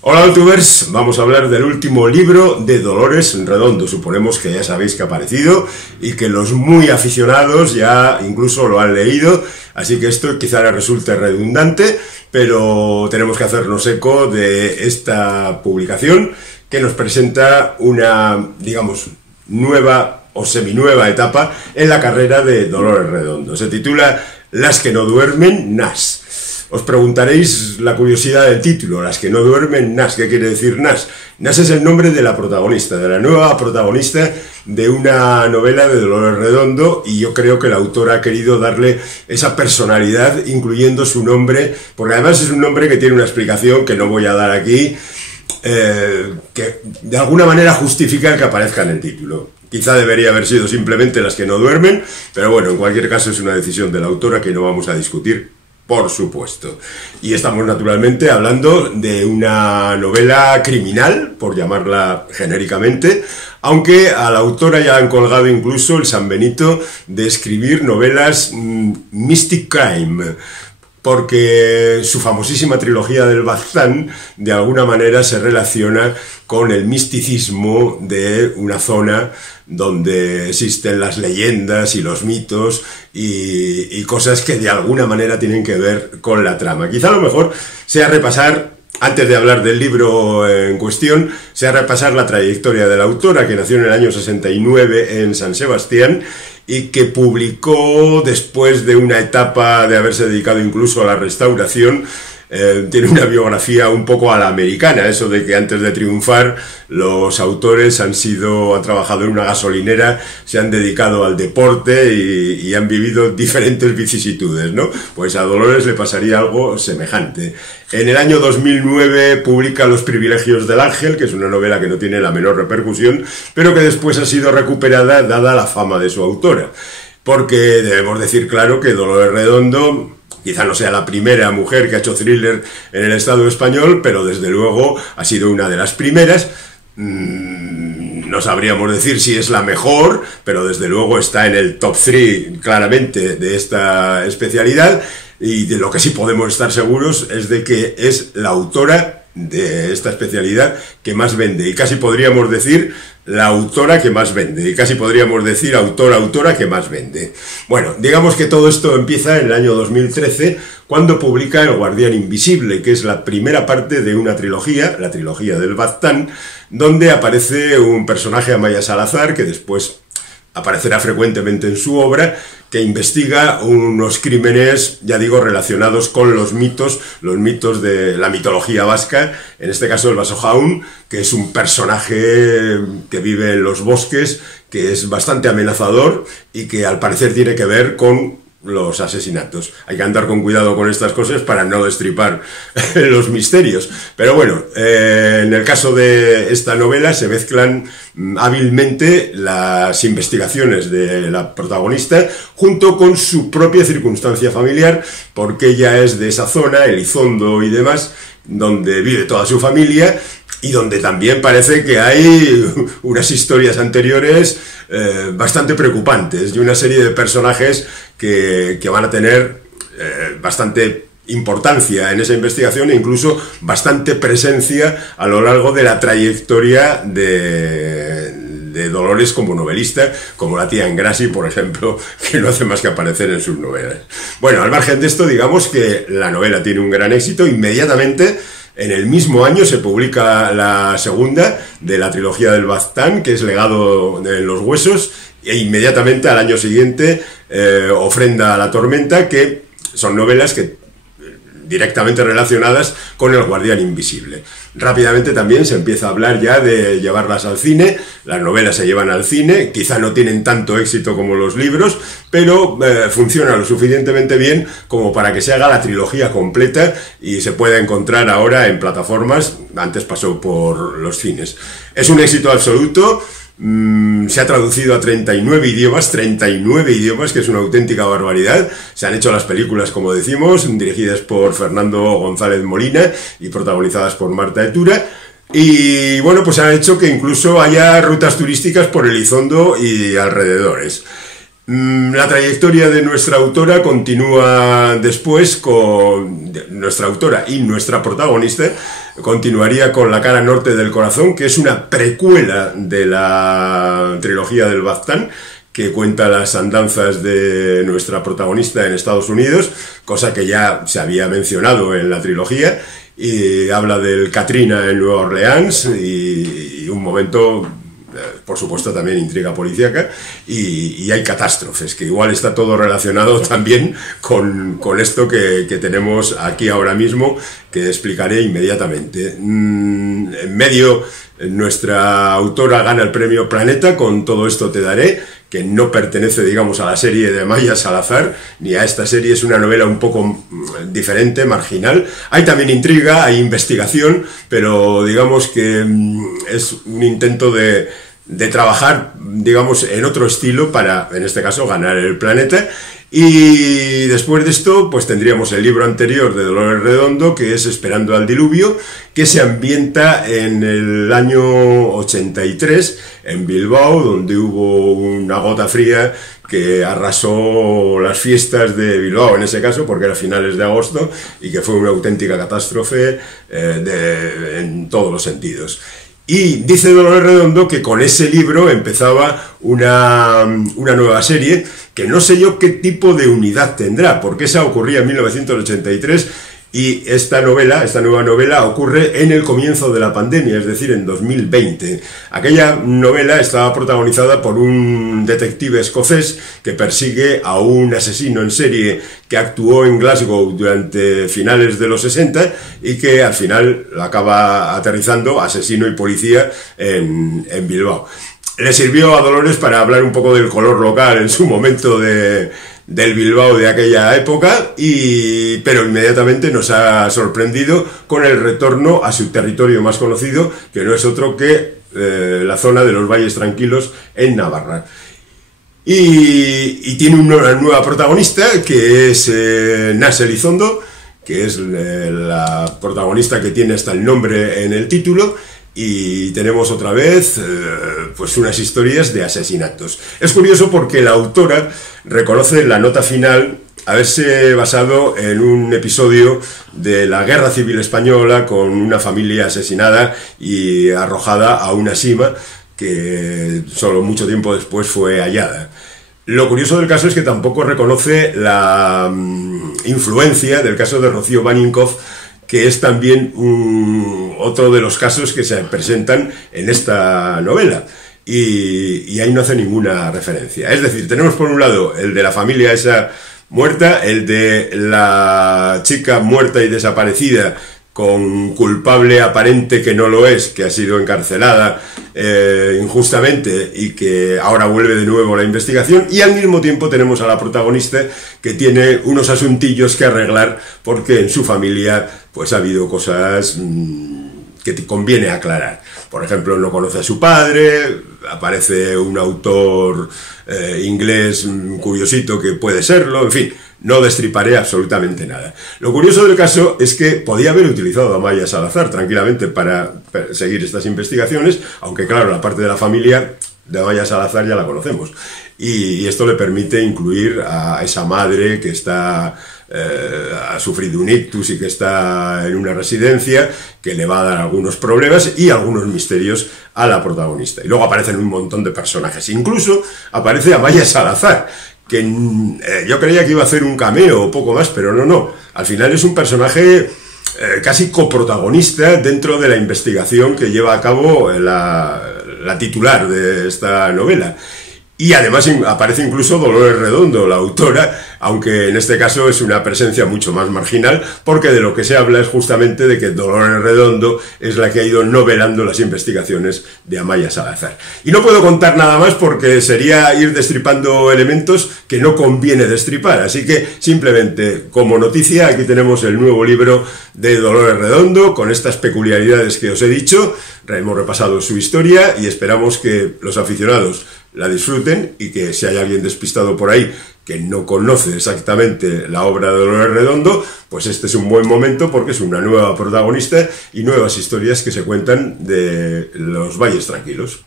Hola youtubers, vamos a hablar del último libro de Dolores Redondo. Suponemos que ya sabéis que ha aparecido y que los muy aficionados ya incluso lo han leído, así que esto quizá les resulte redundante, pero tenemos que hacernos eco de esta publicación que nos presenta una, digamos, nueva o seminueva etapa en la carrera de Dolores Redondo. Se titula Las que no duermen, Nas. Os preguntaréis la curiosidad del título, Las que no duermen, Nas. ¿Qué quiere decir Nas? Nas es el nombre de la protagonista, de la nueva protagonista de una novela de Dolores Redondo, y yo creo que la autora ha querido darle esa personalidad, incluyendo su nombre, porque además es un nombre que tiene una explicación que no voy a dar aquí, que de alguna manera justifica el que aparezca en el título. Quizá debería haber sido simplemente Las que no duermen, pero bueno, en cualquier caso es una decisión de la autora que no vamos a discutir, por supuesto. Y estamos naturalmente hablando de una novela criminal, por llamarla genéricamente, aunque a la autora ya han colgado incluso el San Benito de escribir novelas mystic crime, porque su famosísima trilogía del Baztán de alguna manera se relaciona con el misticismo de una zona donde existen las leyendas y los mitos y cosas que de alguna manera tienen que ver con la trama. Quizá a lo mejor sea repasar, antes de hablar del libro en cuestión, sea repasar la trayectoria de la autora, que nació en el año 69 en San Sebastián y que publicó después de una etapa de haberse dedicado incluso a la restauración. Tiene una biografía un poco a la americana, eso de que antes de triunfar los autores han trabajado en una gasolinera, se han dedicado al deporte y han vivido diferentes vicisitudes, ¿no? Pues a Dolores le pasaría algo semejante. En el año 2009 publica Los privilegios del ángel, que es una novela que no tiene la menor repercusión, pero que después ha sido recuperada dada la fama de su autora. Porque debemos decir claro que Dolores Redondo quizá no sea la primera mujer que ha hecho thriller en el Estado español, pero desde luego ha sido una de las primeras. No sabríamos decir si es la mejor, pero desde luego está en el top 3 claramente de esta especialidad, y de lo que sí podemos estar seguros es de que es la autora de esta especialidad que más vende, y casi podríamos decir la autora que más vende, y casi podríamos decir autora que más vende. Bueno, digamos que todo esto empieza en el año 2013, cuando publica El guardián invisible, que es la primera parte de una trilogía, la trilogía del Baztán, donde aparece un personaje, Amaya Salazar, que después aparecerá frecuentemente en su obra, que investiga unos crímenes, ya digo, relacionados con los mitos de la mitología vasca, en este caso el Basojaun, que es un personaje que vive en los bosques, que es bastante amenazador y que al parecer tiene que ver con los asesinatos. Hay que andar con cuidado con estas cosas para no destripar los misterios. Pero bueno, en el caso de esta novela se mezclan hábilmente las investigaciones de la protagonista junto con su propia circunstancia familiar, porque ella es de esa zona, Elizondo y demás, donde vive toda su familia, y donde también parece que hay unas historias anteriores bastante preocupantes, y una serie de personajes que van a tener bastante importancia en esa investigación e incluso bastante presencia a lo largo de la trayectoria de Dolores como novelista, como la tía Engrasi, por ejemplo, que no hace más que aparecer en sus novelas. Bueno, al margen de esto, digamos que la novela tiene un gran éxito. Inmediatamente, en el mismo año, se publica la segunda de la trilogía del Baztán, que es Legado de los Huesos, e inmediatamente al año siguiente Ofrenda a la tormenta, que son novelas que directamente relacionadas con El guardián invisible. Rápidamente también se empieza a hablar ya de llevarlas al cine. Las novelas se llevan al cine, quizá no tienen tanto éxito como los libros, pero funcionan lo suficientemente bien como para que se haga la trilogía completa y se pueda encontrar ahora en plataformas. Antes pasó por los cines. Es un éxito absoluto. Se ha traducido a 39 idiomas, que es una auténtica barbaridad. Se han hecho las películas, como decimos, dirigidas por Fernando González Molina y protagonizadas por Marta Etura. Y bueno, pues han hecho que incluso haya rutas turísticas por Elizondo y alrededores. La trayectoria de nuestra autora continúa después con nuestra autora y nuestra protagonista. Continuaría con La cara norte del corazón, que es una precuela de la trilogía del Baztán, que cuenta las andanzas de nuestra protagonista en Estados Unidos, cosa que ya se había mencionado en la trilogía, y habla del Katrina en Nueva Orleans y un momento, por supuesto, también intriga policíaca, y hay catástrofes, que igual está todo relacionado también con esto que tenemos aquí ahora mismo, que explicaré inmediatamente. En medio, nuestra autora gana el premio Planeta con Todo esto te daré, que no pertenece, digamos, a la serie de Amaya Salazar, ni a esta serie. Es una novela un poco diferente, marginal. Hay también intriga, hay investigación, pero digamos que es un intento de trabajar, digamos, en otro estilo para, en este caso, ganar el Planeta. Y después de esto, pues tendríamos el libro anterior de Dolores Redondo, que es Esperando al diluvio, que se ambienta en el año 83, en Bilbao, donde hubo una gota fría que arrasó las fiestas de Bilbao, en ese caso, porque era finales de agosto, y que fue una auténtica catástrofe en todos los sentidos. Y dice Dolores Redondo que con ese libro empezaba una nueva serie, que no sé yo qué tipo de unidad tendrá, porque esa ocurría en 1983 y esta nueva novela ocurre en el comienzo de la pandemia, es decir, en 2020. Aquella novela estaba protagonizada por un detective escocés que persigue a un asesino en serie que actuó en Glasgow durante finales de los 60 y que al final acaba aterrizando, asesino y policía, en Bilbao. Le sirvió a Dolores para hablar un poco del color local en su momento del Bilbao de aquella época, pero inmediatamente nos ha sorprendido con el retorno a su territorio más conocido, que no es otro que la zona de los Valles Tranquilos en Navarra. Y tiene una nueva protagonista, que es Nas Elizondo, que es la protagonista que tiene hasta el nombre en el título. Y tenemos otra vez pues unas historias de asesinatos. Es curioso porque la autora reconoce en la nota final haberse basado en un episodio de la Guerra Civil Española con una familia asesinada y arrojada a una sima que solo mucho tiempo después fue hallada. Lo curioso del caso es que tampoco reconoce la influencia del caso de Rocío Baninkoff, que es también otro de los casos que se presentan en esta novela. Y ahí no hace ninguna referencia. Es decir, tenemos por un lado el de la familia esa muerta, el de la chica muerta y desaparecida con culpable aparente que no lo es, que ha sido encarcelada injustamente y que ahora vuelve de nuevo a la investigación, y al mismo tiempo tenemos a la protagonista que tiene unos asuntillos que arreglar porque en su familia pues ha habido cosas que te conviene aclarar. Por ejemplo, no conoce a su padre, aparece un autor inglés curiosito que puede serlo, en fin. No destriparé absolutamente nada. Lo curioso del caso es que podía haber utilizado a Amaya Salazar tranquilamente para seguir estas investigaciones, aunque claro, la parte de la familia de Amaya Salazar ya la conocemos. Y esto le permite incluir a esa madre que ha sufrido un ictus y que está en una residencia, que le va a dar algunos problemas y algunos misterios a la protagonista. Y luego aparecen un montón de personajes. Incluso aparece Amaya Salazar, que yo creía que iba a hacer un cameo o poco más, pero no. Al final es un personaje casi coprotagonista dentro de la investigación que lleva a cabo la titular de esta novela. Y además aparece incluso Dolores Redondo, la autora, aunque en este caso es una presencia mucho más marginal, porque de lo que se habla es justamente de que Dolores Redondo es la que ha ido novelando las investigaciones de Amaya Salazar. Y no puedo contar nada más porque sería ir destripando elementos que no conviene destripar, así que simplemente como noticia aquí tenemos el nuevo libro de Dolores Redondo con estas peculiaridades que os he dicho. Hemos repasado su historia y esperamos que los aficionados la disfruten y que si hay alguien despistado por ahí que no conoce exactamente la obra de Dolores Redondo, pues este es un buen momento porque es una nueva protagonista y nuevas historias que se cuentan de los Valles Tranquilos.